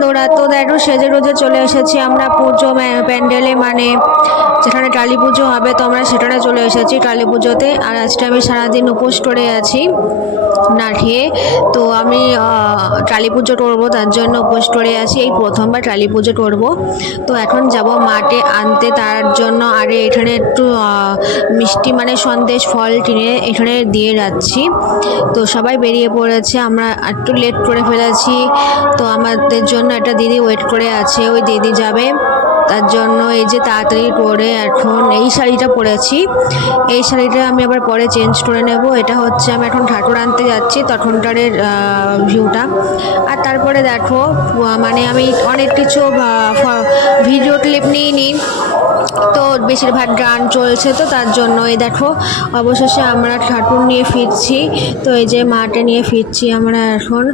বন্ধুরা, তো দেখো সেজে রোজে চলে এসেছি আমরা পুজো প্যান্ডেলে, মানে যেখানে কালী পুজো হবে। তো আমরা সেখানে চলে এসেছি কালী পুজোতে। আর আজকে আমি সারাদিন উপোস করে আছি না খেয়ে। তো আমি কালী পুজো করবো, তার জন্য উপোস করে আছি। এই প্রথমবার কালী পুজো করবো। তো এখন যাব মাঠে আনতে তার জন্য। আরে এখানে একটু মিষ্টি মানে সন্দেশ ফল কিনে এখানে দিয়ে যাচ্ছি। তো সবাই বেরিয়ে পড়েছে, আমরা একটু লেট করে ফেলেছি। তো আমাদের জন্য একটা দিদি ওয়েট করে আছে, ওই দিদি যাবে। তার জন্য এই যে তাড়াতাড়ি করে এখন এই শাড়িটা পরেছি। এই শাড়িটা আমি আবার পরে চেঞ্জ করে নেব। এটা হচ্ছে আমি এখন ঠাকুর আনতে যাচ্ছি তখনকারের ভিউটা। আর তারপরে দেখো মানে আমি অনেক কিছু ভিডিও ক্লিপ নিই, তো বেশিরভাগ গান চলছে, তো তার জন্য এই দেখো অবশেষে আমরা ঠাকুর নিয়ে ফিরছি। তো এই যে মাঠে নিয়ে ফিরছি আমরা এখন।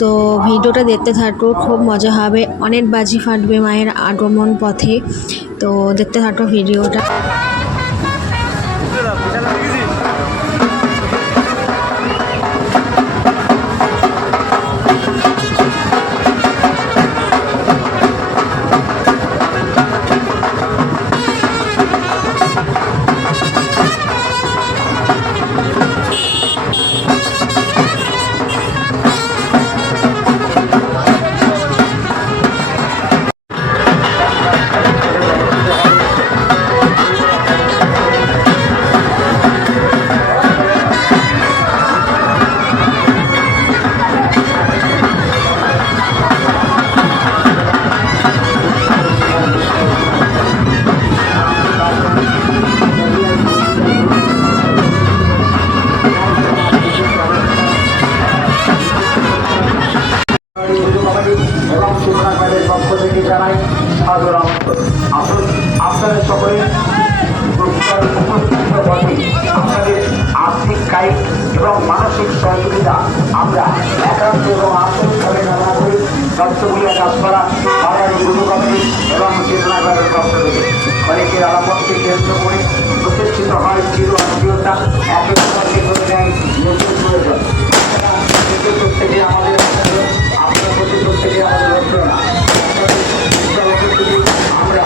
তো ভিডিওটা দেখতে থাকো, খুব মজা হবে, অনেক বাজি ফাটবে মায়ের আগমন পথে। তো দেখতে থাকো ভিডিওটা। আপনাদের সকলে আপনাদের আর্থিক কায়িক এবং মানসিক সহযোগিতা আমরা একান্ত এবং আন্তরিকভাবে কামনা করি। দত্তগুলিয়া গাছপাড়া বাঙালি গুরু কমিটি এবং চেতনাগারের পক্ষ থেকে অনেকের আলাপনকে কেন্দ্র করে প্রতিষ্ঠিত হয় চির আত্মীয়তা, একে অপরকে করে নেয় নতুন প্রয়োজন। থেকে আমাদের আপনার প্রতি প্রত্যেকে আমাদের রচনা আমরা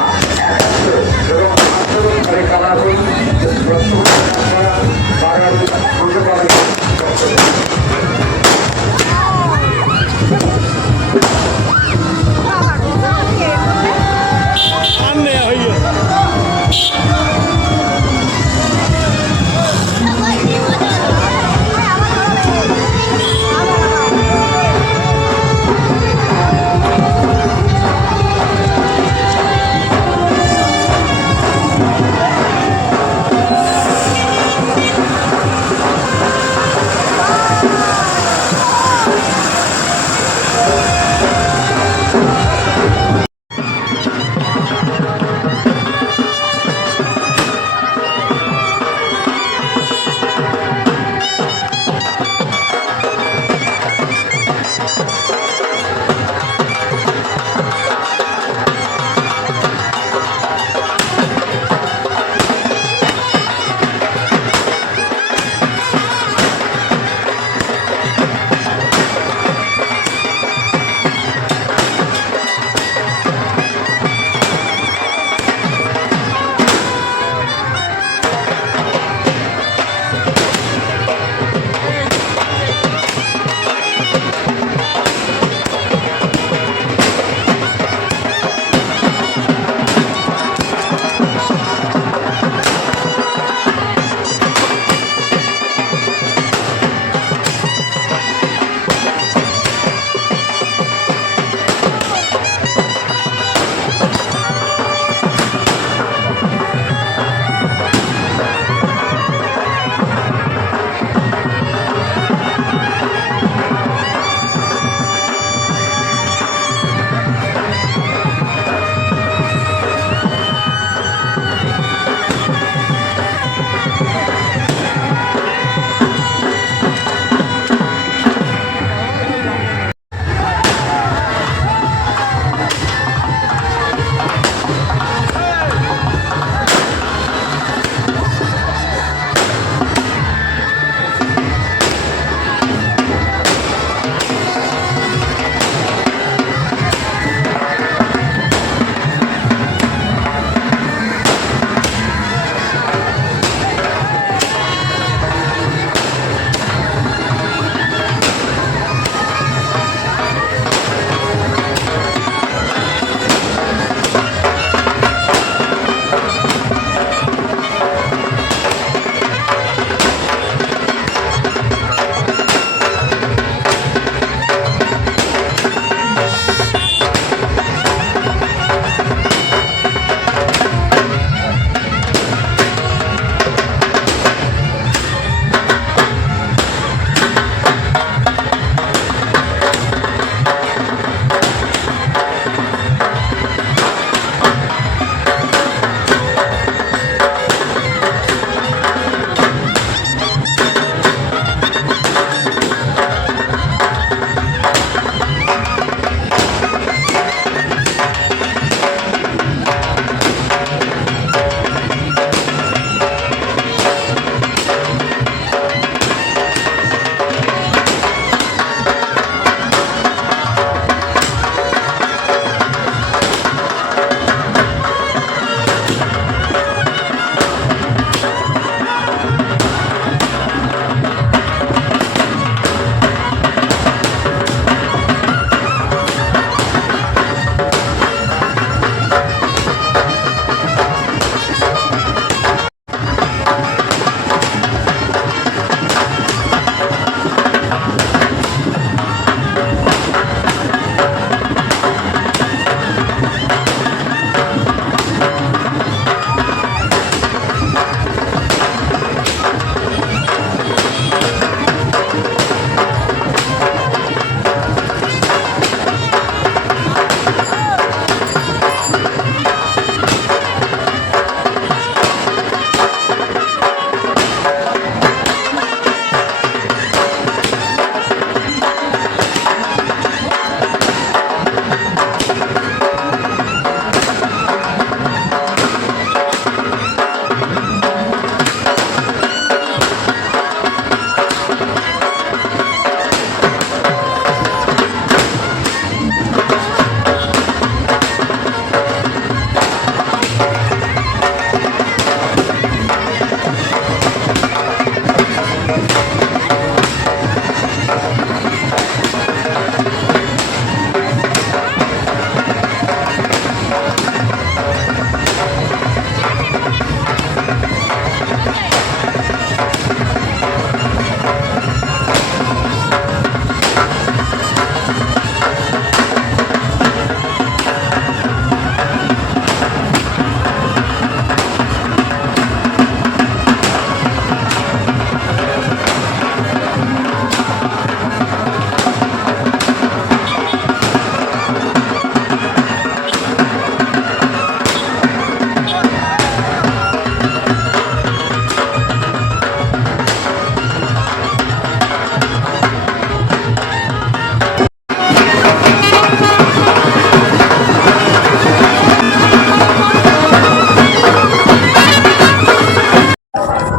একান্ত এবং আন্তরিকভাবে কামনা করি। বাঙালি পুজো কমিটি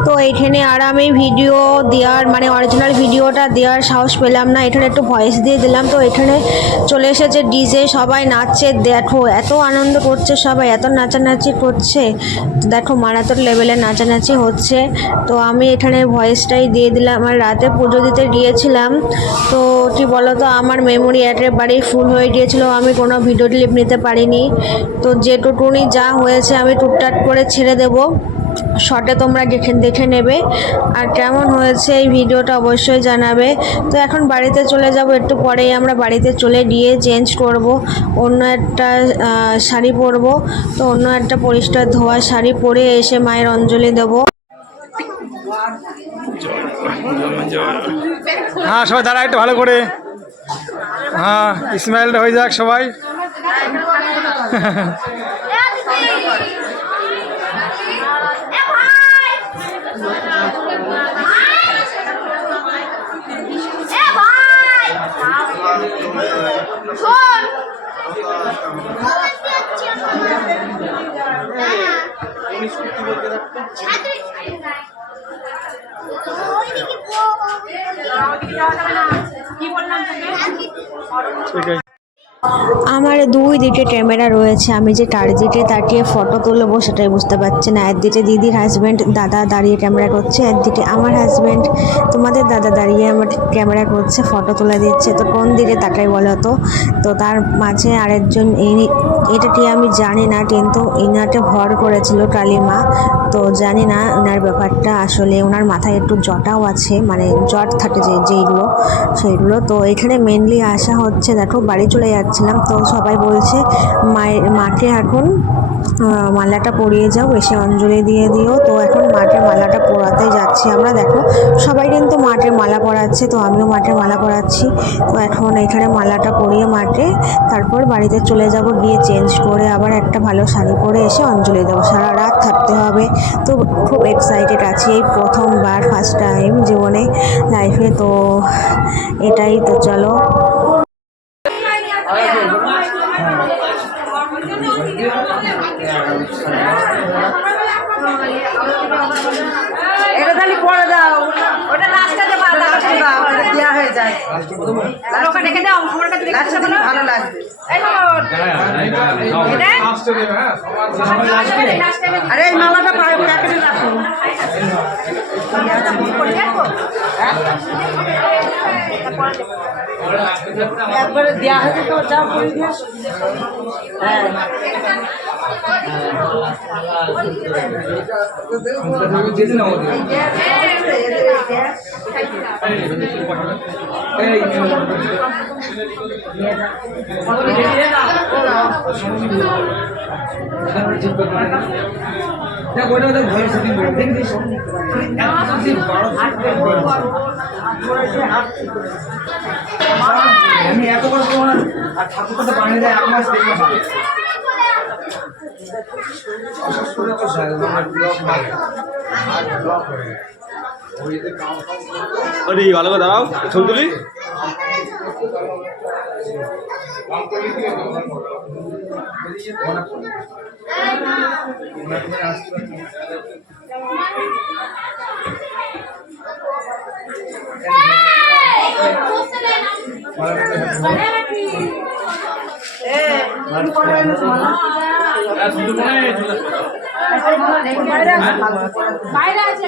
তো এইখানে আর আমি ভিডিও দেওয়ার মানে অরিজিনাল ভিডিওটা দেওয়ার সাহস পেলাম না, এখানে একটু ভয়েস দিয়ে দিলাম। তো এখানে চলে এসেছে ডিজে, সবাই নাচছে, দেখো এত আনন্দ করছে সবাই, এত নাচানাচি করছে, দেখো মারাত্মক লেভেলের নাচানাচি হচ্ছে। তো আমি এখানে ভয়েসটাই দিয়ে দিলাম। আর রাতে পুজো দিতে গিয়েছিলাম, তো কি বলো তো আমার মেমোরি একেবারেই ফুল হয়ে গিয়েছিলো, আমি কোনো ভিডিও ক্লিপ নিতে পারিনি। তো যেটুকুনি যা হয়েছে আমি টুকটাক করে ছেড়ে দেবো, শর্টে তোমরা দেখে নেবে। আর কেমন হয়েছে এই ভিডিওটা অবশ্যই জানাবে। তো এখন বাড়িতে চলে যাব, একটু পরেই আমরা বাড়িতে চলে গিয়ে চেঞ্জ করব, অন্য একটা শাড়ি পরবো। তো অন্য একটা পরিষ্কার ধোয়া শাড়ি পরে এসে মায়ের অঞ্জলি দেবো। হ্যাঁ সবাই দাঁড়া একটু ভালো করে, হ্যাঁ স্মাইলটা হয়ে যাক সবাই। ঠিক আছে, আমার দুই দিকে ক্যামেরা রয়েছে, আমি যে কার দিকে তাকিয়ে ফটো তুলবো সেটাই বুঝতে পারছি না। একদিকে দিদির হাজব্যান্ড দাদা দাঁড়িয়ে ক্যামেরা করছে, একদিকে আমার হাজব্যান্ড তোমাদের দাদা দাঁড়িয়ে আমার ক্যামেরা করছে, ফটো তুলে দিচ্ছে। তো কোন দিকে তাকাই বলো তো? তো তার মাঝে আরেকজন, এটা কি আমি জানি না, কিন্তু ইনাকে ভর করেছিল কালিমা। তো জানি না ওনার ব্যাপারটা, আসলে ওনার মাথায় একটু জটাও আছে, মানে জট থাকে যেইগুলো সেইগুলো। তো এখানে মেনলি আসা হচ্ছে, দেখো বাড়ি চলে যাচ্ছিলাম, তো সবাই বলছে মাকে এখন মালাটা পরিয়ে যাও, এসে অঞ্জলি দিয়ে দিও। তো এখন মাকে মালাটা পরাতে যাচ্ছি আমরা, দেখো সবাই কিন্তু মাকে মালা পরাচ্ছে, তো আমিও মাকে মালা পরাচ্ছি। তো এখন এখানে মালাটা পরিয়ে মাকে তারপর বাড়িতে চলে যাব, গিয়ে চেঞ্জ করে আবার একটা ভালো শাড়ি পরে এসে অঞ্জলি দেবো, সারা রাত থাকতে হবে। তো খুব এক্সাইটেড আছি, এই প্রথমবার, ফার্স্ট টাইম জীবনে লাইফে। তো এটাই, তো চলো। এটা খালি পরে দাও, ওটা লাস্টে দাও, দেওয়া হয়ে যায়। ওটা রেখে দাও, আমার কাছে লাস্টে দিলে ভালো লাগবে। আরে এই মালাটা প্যাকেটে রাখুন, একবারে দেওয়া হয়েছে তো যা করে দিয়ে। হ্যাঁ আমি এত করে আর ঠাকুরটা তো বানিয়ে দেয় 1 মাস 1.5 মাস আগে। ভালো করে দাঁড়াও, ছবি তুলি। বাইরে আছে